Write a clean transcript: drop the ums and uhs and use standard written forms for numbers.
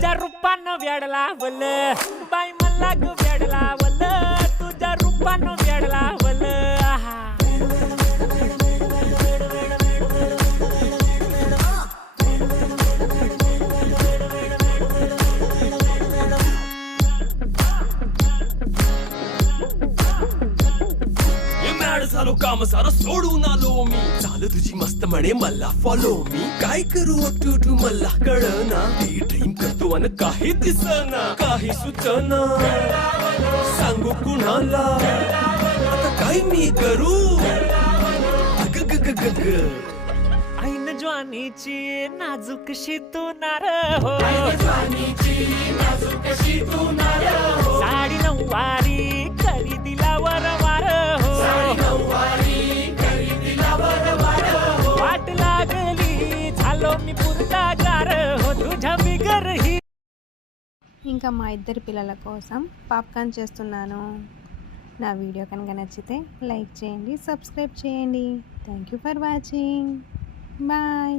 तुझ्या रूपानं वेड लावलं बाई मला ग वेड लावलं तुझ्या रूपानं वेड लावलं झालो काम सारं सोडून आलो मी चाल तुझी मस्त म्हणे मला फॉलो मी काय करू टू मला कळना ड्रीम करतो आणि काही दिसना काही सुचना सांगू कुणाला आता काय मी करू ऐन ज्वानीची नाजूकशी तू नार हो साडी नऊवारी करी दिला वरवार हो वाट लागली झालो मी पुरतागार हो तुझ्या बिगर ही ఇంకా మా ఇద్దరు పిల్లల కోసం పాప్కార్న్ చేస్తున్నాను. నా వీడియో కనుక నచ్చితే లైక్ చేయండి, సబ్స్క్రైబ్ చేయండి. Thank you for watching. Bye.